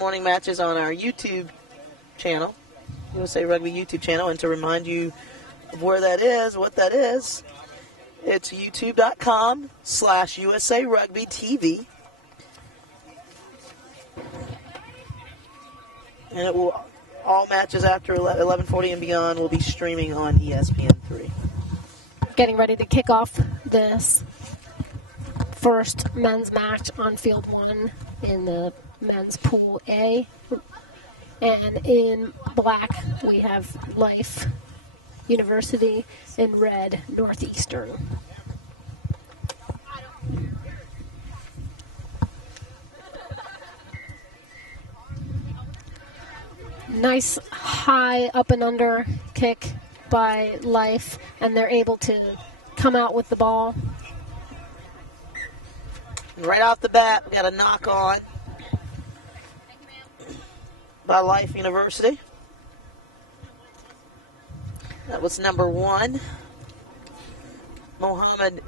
morning matches on our YouTube channel, USA Rugby YouTube channel. And to remind you of where that is, what that is, it's youtube.com/USA Rugby TV. And it will, all matches after 11:40 and beyond will be streaming on ESPN3. Getting ready to kick off this first men's match on Field 1 in the men's Pool A. And in black, we have Life University, in red, Northeastern. Nice high up and under kick by Life, and they're able to come out with the ball. Right off the bat, we got a knock on by Life University. That was number 1, Mohammed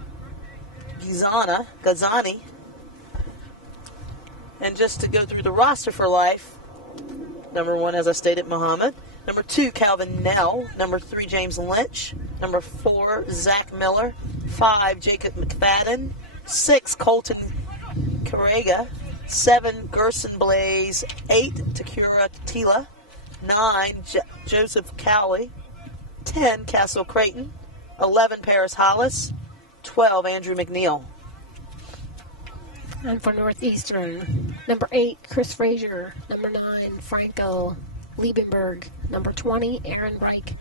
Ghazani. And just to go through the roster for Life, number 1, as I stated, Mohammed. Number 2, Calvin Nell. Number 3, James Lynch. Number 4, Zach Miller. 5, Jacob McFadden. 6, Colton Carrega. 7, Gerson Blaze. 8, Takura Tila. 9, Joseph Cowley. 10, Castle Creighton. 11, Paris Hollis. 12, Andrew McNeil. And for Northeastern, number 8, Chris Frazier. Number 9, Franco Liebenberg. Number 20, Aaron Reich.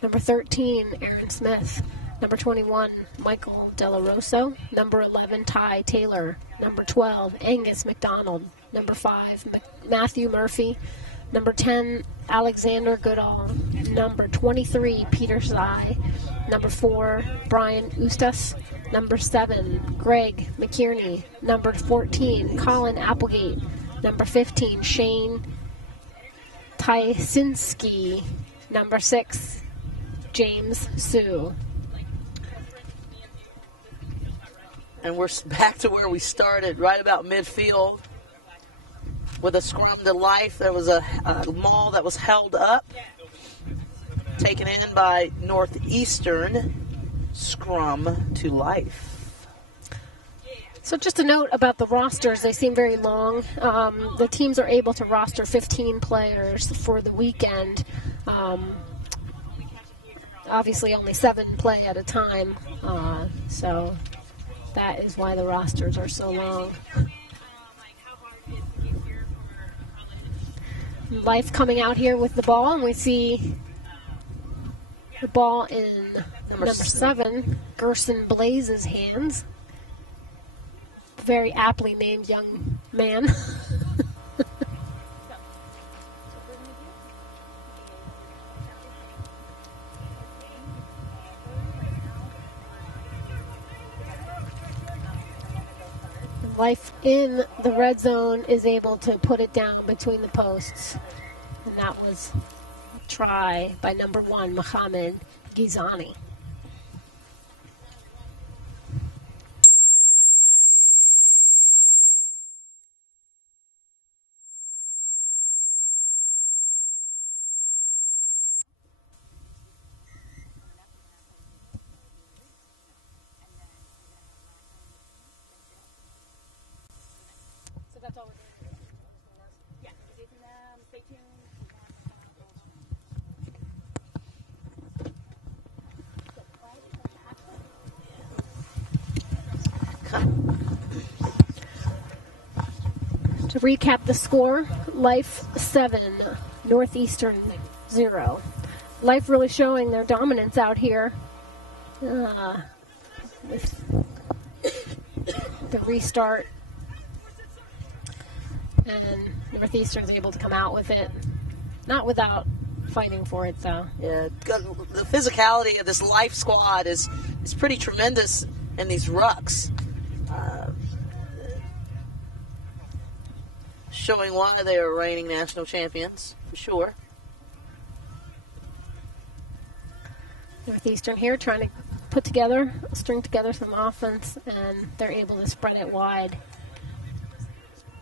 Number 13, Aaron Smith. Number 21, Michael Delaroso. Number 11, Ty Taylor. Number 12, Angus McDonald. Number 5, Matthew Murphy. Number 10, Alexander Goodall. Number 23, Peter Zai. Number 4, Brian Ustas. Number 7, Greg McKierney. Number 14, Colin Applegate. Number 15, Shane Tysinski. Number 6, James Sue. And we're back to where we started, right about midfield. With a scrum to Life, there was a maul that was held up, taken in by Northeastern. Scrum to Life. So just a note about the rosters, they seem very long. The teams are able to roster 15 players for the weekend. Obviously only 7 play at a time, so that is why the rosters are so long. Life coming out here with the ball, and we see the ball in number 7, Gerson Blaze's hands. Very aptly named young man. Life in the red zone is able to put it down between the posts. And that was a try by number 1, Mohammed Ghazani. To recap the score, Life 7, Northeastern 0. Life really showing their dominance out here with the restart. And Northeastern's able to come out with it. Not without fighting for it, though. Yeah, the physicality of this Life squad is pretty tremendous in these rucks. Showing why they are reigning national champions, for sure. Northeastern here trying to string together some offense, and they're able to spread it wide.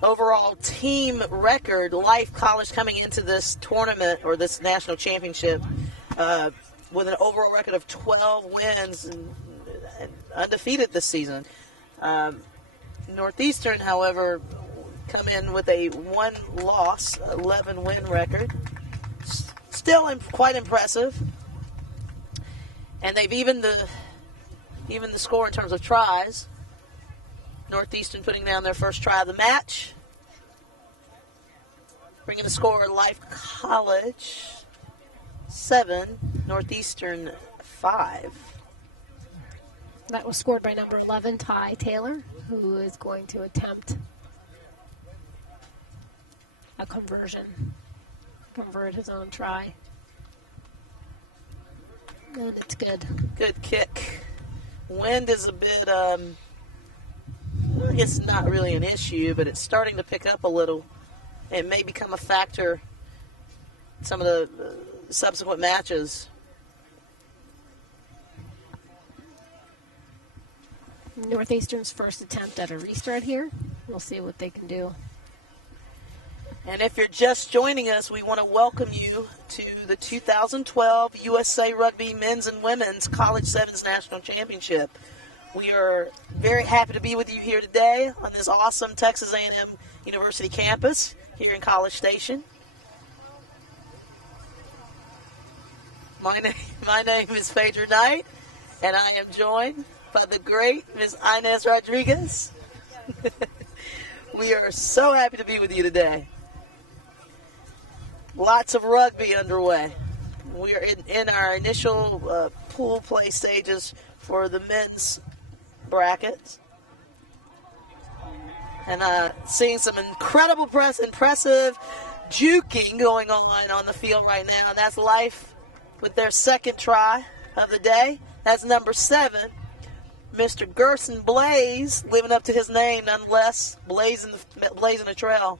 overall team record. Life College coming into this tournament or this national championship with an overall record of 12 wins and undefeated this season. Northeastern, however, come in with a 1-loss, 11-win record. Still quite impressive. And they've evened the score in terms of tries. Northeastern putting down their first try of the match. Bringing the score, Life College 7, Northeastern 5. That was scored by number 11, Ty Taylor, who is going to attempt a conversion. Convert his own try. And it's good. Good kick. Wind is a bit, it's not really an issue, but it's starting to pick up a little. It may become a factor in some of the subsequent matches. Northeastern's first attempt at a restart here. We'll see what they can do. And if you're just joining us, we want to welcome you to the 2012 USA Rugby Men's and Women's College Sevens National Championship. We are very happy to be with you here today on this awesome Texas A&M University campus here in College Station. My name is Phaedra Knight, and I am joined by the great Ms. Inez Rodriguez. We are so happy to be with you today. Lots of rugby underway. We are in our initial pool play stages for the men's brackets. And seeing some impressive juking going on the field right now. And that's Life with their second try of the day. That's number 7. Mr. Gerson Blaze, living up to his name nonetheless, blazing the trail.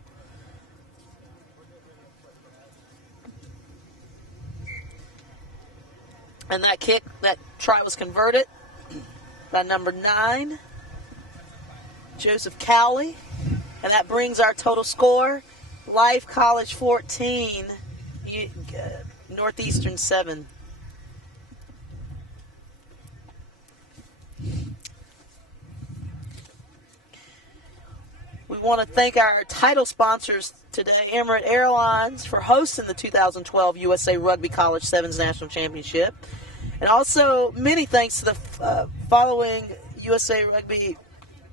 And that try was converted by number 9, Joseph Cowley. And that brings our total score, Life College 14, Northeastern 7. We want to thank our title sponsors today, Emirates Airlines, for hosting the 2012 USA Rugby College Sevens National Championship. And also, many thanks to the following USA Rugby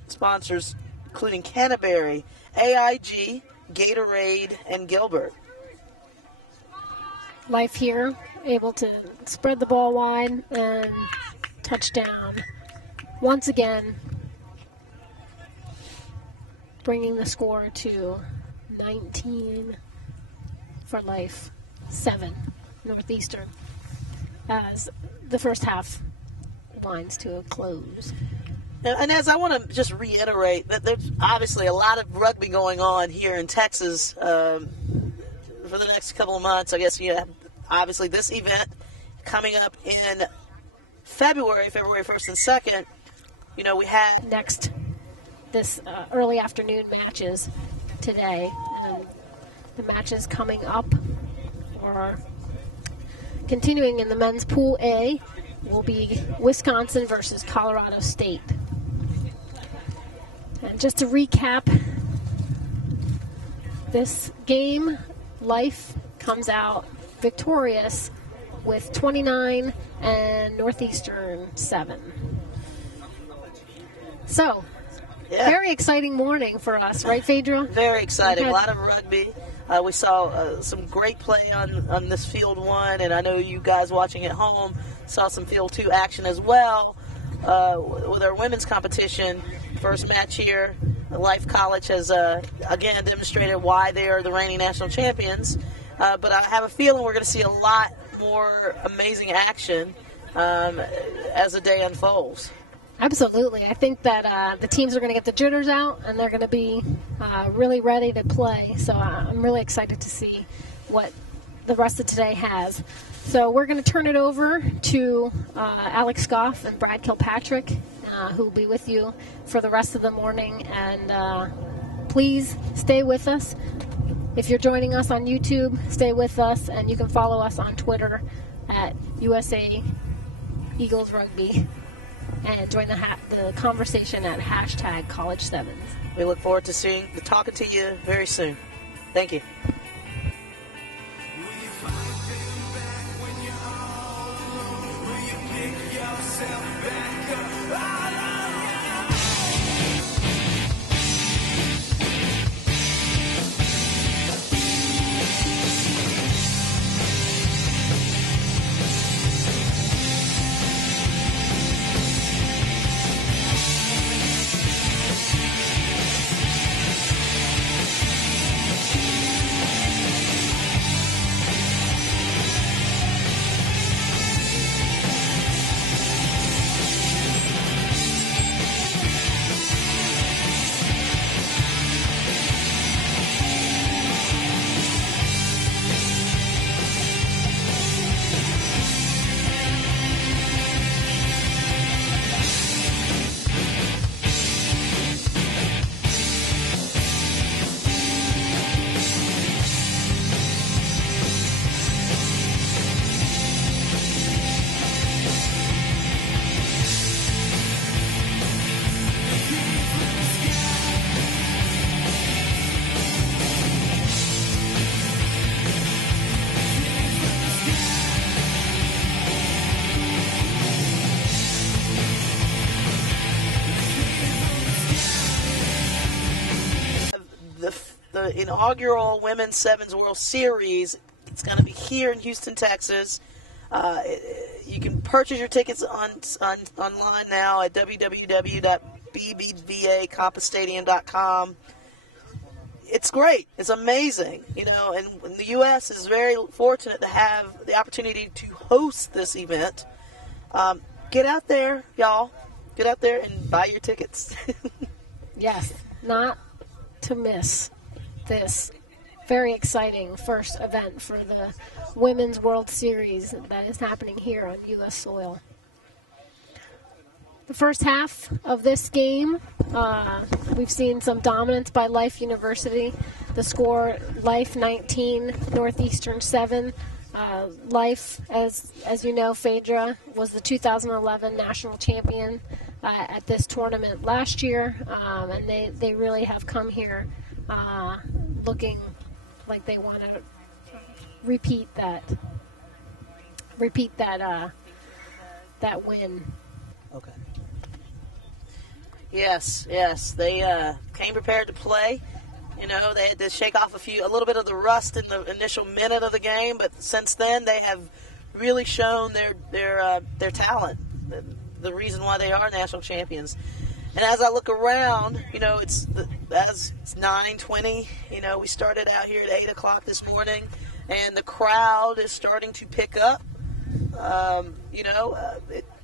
sponsors, including Canterbury, AIG, Gatorade, and Gilbert. Life here, able to spread the ball wide and touchdown. Once again, bringing the score to 19 for Life, 7 Northeastern, as the first half winds to a close. And as I want to just reiterate that there's obviously a lot of rugby going on here in Texas for the next couple of months. I guess you have obviously this event coming up in February 1st and 2nd. You know, we had next this early afternoon matches today, and the matches coming up are continuing in the men's Pool A will be Wisconsin versus Colorado State. And just to recap this game, Life comes out victorious with 29 and Northeastern 7. So, very exciting morning for us, right, Phaedra? Very exciting. A lot of rugby. We saw some great play on this Field 1, and I know you guys watching at home saw some Field 2 action as well with our women's competition. First match here, Life College has, again, demonstrated why they are the reigning national champions. But I have a feeling we're going to see a lot more amazing action as the day unfolds. Absolutely. I think that the teams are going to get the jitters out, and they're going to be really ready to play. So I'm really excited to see what the rest of today has. So we're going to turn it over to Alex Goff and Brad Kilpatrick, who will be with you for the rest of the morning. And please stay with us. If you're joining us on YouTube, stay with us, and you can follow us on Twitter at USA Eagles Rugby, and join the conversation at #College7s. We look forward to talking to you very soon. Thank you. The inaugural Women's Sevens World Series. It's going to be here in Houston, Texas. You can purchase your tickets online now at www.bbvacompasstadium.com. It's great. It's amazing. And the U.S. is very fortunate to have the opportunity to host this event. Get out there, y'all. Get out there and buy your tickets. Yes, not to miss this very exciting first event for the Women's World Series that is happening here on U.S. soil. The first half of this game, we've seen some dominance by Life University. The score, Life 19, Northeastern 7. Life, as you know, Phaedra was the 2011 national champion at this tournament last year, and they really have come here looking like they want to repeat that win. Okay. Yes. They came prepared to play. They had to shake off a little bit of the rust in the initial minute of the game, but since then they have really shown their talent. The reason why they are national champions. And as I look around, it's 9:20. We started out here at 8 o'clock this morning, and the crowd is starting to pick up.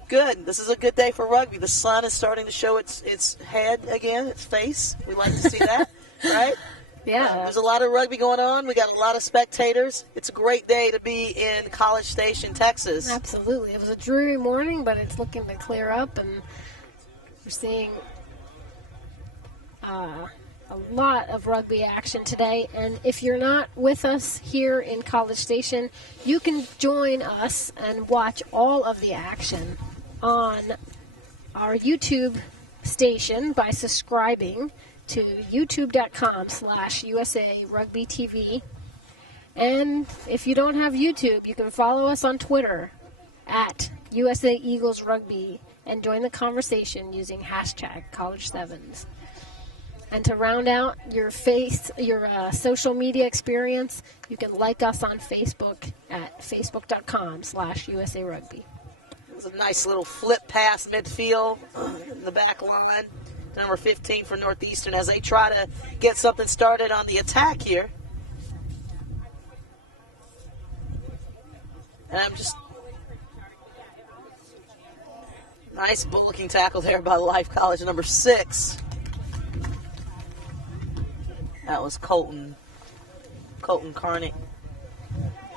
Good. This is a good day for rugby. The sun is starting to show its head again, its face. We like to see that, right? Yeah. There's a lot of rugby going on. We got a lot of spectators. It's a great day to be in College Station, Texas. Absolutely. It was a dreary morning, but it's looking to clear up, and we're seeing a lot of rugby action today. And if you're not with us here in College Station, you can join us and watch all of the action on our YouTube station by subscribing to youtube.com/USA Rugby TV. And if you don't have YouTube, you can follow us on Twitter at USA Eagles Rugby and join the conversation using #College7s. And to round out your social media experience, you can like us on Facebook at facebook.com/USA Rugby. It was a nice little flip pass midfield in the back line. Number 15 for Northeastern as they try to get something started on the attack here. And nice bullocking tackle there by Life College, number 6. That was Colton Carney.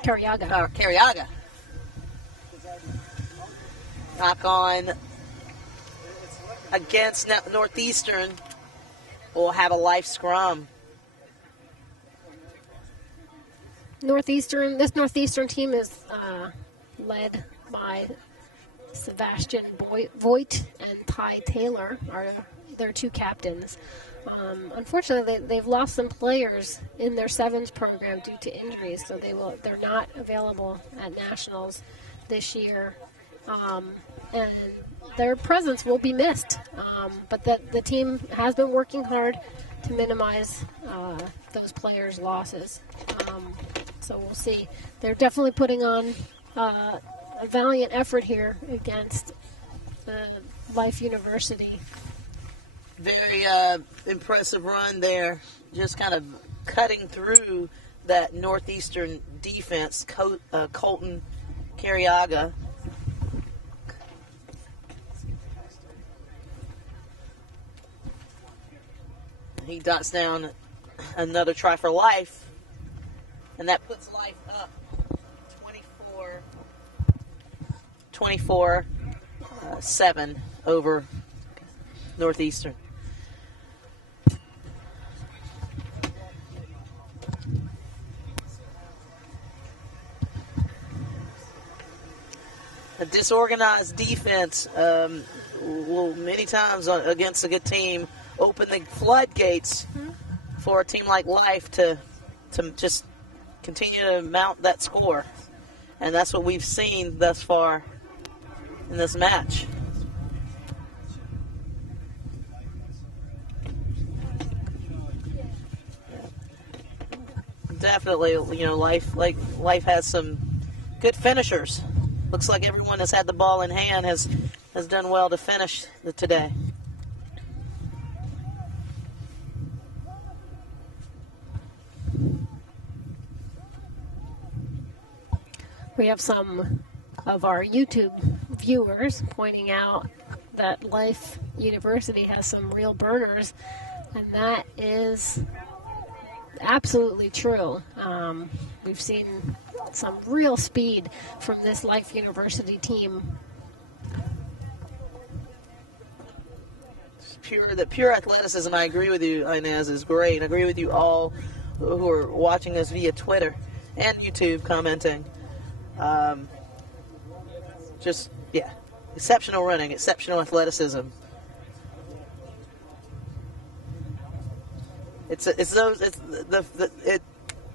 Carriaga. Knock on against Northeastern. will have a life scrum. This Northeastern team is led by Sebastian Voigt and Ty Taylor are their two captains. Unfortunately, they've lost some players in their sevens program due to injuries, so they're not available at nationals this year, and their presence will be missed. But the team has been working hard to minimize those players' losses. So we'll see. They're definitely putting on a valiant effort here against Life University. Very impressive run there, just kind of cutting through that Northeastern defense. Colton Carriaga. He dots down another try for Life, and that puts Life up 24-7 over Northeastern. A disorganized defense will many times against a good team open the floodgates for a team like Life to just continue to mount that score. And that's what we've seen thus far in this match. Definitely, Life has some good finishers. Looks like everyone that's had the ball in hand has done well to finish today. We have some of our YouTube viewers pointing out that Life University has some real burners, and that is absolutely true. We've seen some real speed from this Life University team. The pure athleticism, I agree with you, Inez, is great. I agree with you all who are watching us via Twitter and YouTube commenting. Exceptional running, exceptional athleticism.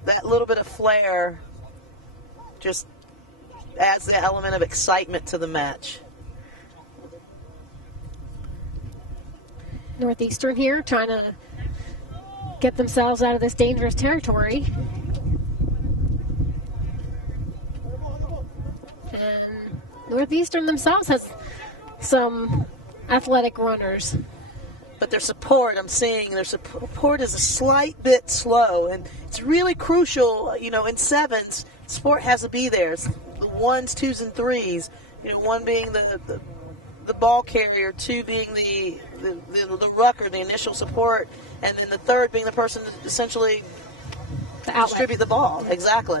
That little bit of flair just adds the element of excitement to the match. Northeastern here trying to get themselves out of this dangerous territory. And Northeastern themselves has some athletic runners. But their support, I'm seeing their support is a slight bit slow, and it's really crucial, in sevens, support has to be there. It's the ones, twos, and threes, one being the ball carrier, two being the rucker, the initial support, and then the third being the person that essentially distribute the ball. Exactly.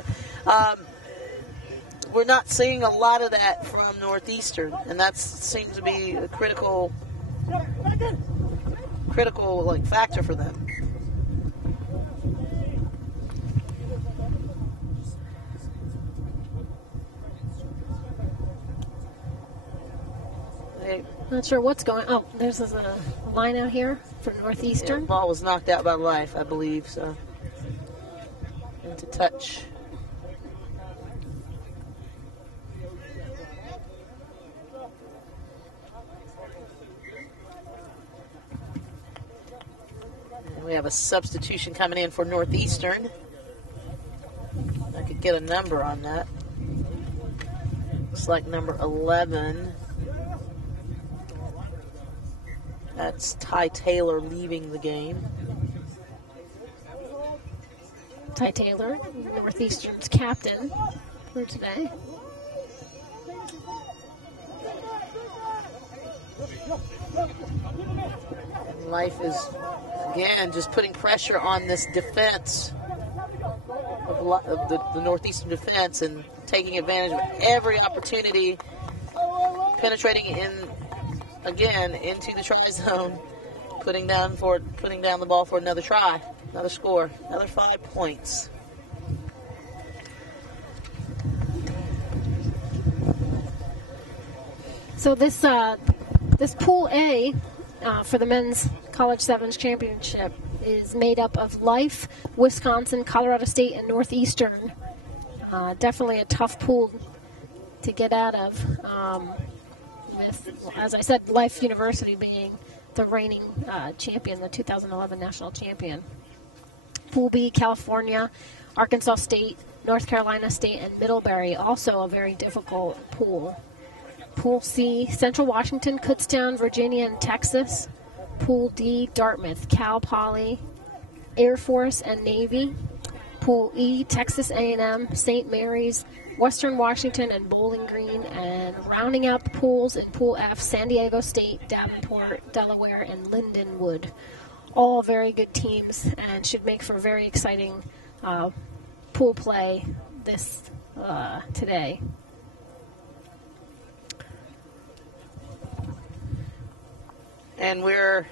We're not seeing a lot of that from Northeastern, and that seems to be a critical factor for them. Not sure what's going on. Oh, there's a line out here for Northeastern. Yeah, the ball was knocked out by Life, I believe, so into touch. We have a substitution coming in for Northeastern. I could get a number on that. Looks like number 11. That's Ty Taylor leaving the game. Ty Taylor, Northeastern's captain for today. And Life is, again, just putting pressure on this defense of the Northeastern defense and taking advantage of every opportunity, penetrating into the try zone putting down the ball for another try, another score, another 5 points. So this Pool A for the men's College Sevens Championship is made up of Life, Wisconsin, Colorado State, and Northeastern. Definitely a tough pool to get out of. With, as I said, Life University being the reigning champion, the 2011 national champion. Pool B, California, Arkansas State, North Carolina State, and Middlebury, also a very difficult pool. Pool C, Central Washington, Kutztown, Virginia, and Texas. Pool D, Dartmouth, Cal Poly, Air Force, and Navy. Pool E, Texas A&M, St. Mary's, Western Washington, and Bowling Green. And rounding out the pools in Pool F, San Diego State, Davenport, Delaware, and Lindenwood. All very good teams and should make for very exciting pool play this today. And we're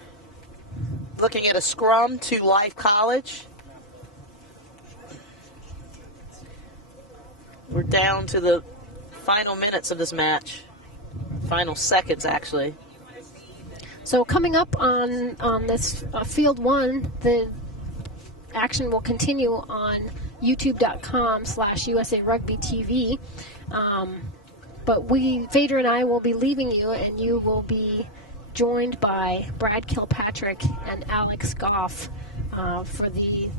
looking at a scrum to Life College. We're down to the final minutes of this match. Final seconds, actually. So coming up on this Field 1, the action will continue on youtube.com/USA Rugby TV. But Vader and I will be leaving you, and you will be joined by Brad Kilpatrick and Alex Goff for the